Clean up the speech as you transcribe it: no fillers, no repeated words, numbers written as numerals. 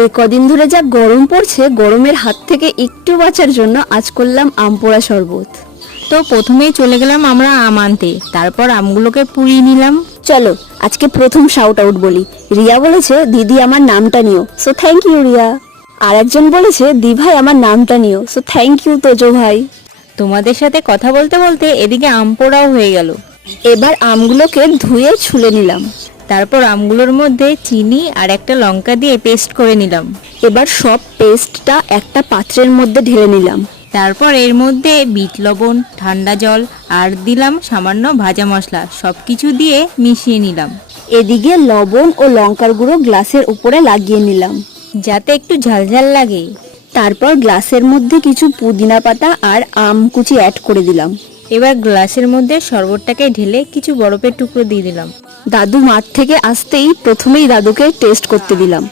এই কদিন ধরে যা গরম পড়ছে, গরমের হাত থেকে একটু বাঁচার জন্য আজ করলাম আম পোড়া শরবত। তো প্রথমেই চলে গেলাম আমরা আম আনতে, তারপর আমগুলোকে পুড়িয়ে নিলাম। চলো আজকে প্রথম শাউট আউট বলি। রিয়া বলেছে দিদি আমার নামটা নিও, সো থ্যাংক ইউ রিয়া। আর একজন বলেছে দি ভাই আমার নামটা নিও, সো থ্যাংক ইউ তোজো ভাই। তোমাদের সাথে কথা বলতে বলতে এদিকে আম পোড়াও হয়ে গেল। এবার আমগুলোকে ধুয়ে ছুলে নিলাম। তারপর আমগুলোর মধ্যে চিনি আর একটা লঙ্কা দিয়ে পেস্ট করে নিলাম। এবার সব পেস্টটা একটা পাত্রের মধ্যে ঢেলে নিলাম। তারপর এর মধ্যে বিট লবণ, ঠান্ডা জল আর দিলাম সামান্য ভাজা মশলা, সব কিছু দিয়ে মিশিয়ে নিলাম এদিকে লবণ ও লঙ্কার গুঁড়ো গ্লাসের উপরে লাগিয়ে নিলাম যাতে একটু ঝালঝাল লাগে। তারপর গ্লাসের মধ্যে কিছু পুদিনা পাতা আর আম কুচি অ্যাড করে দিলাম। এবার গ্লাসের মধ্যে শরবতটাকে ঢেলে কিছু বরফের টুকরো দিয়ে দিলাম। দাদু মাঠ থেকে আসতেই প্রথমেই দাদুকে টেস্ট করতে দিলাম।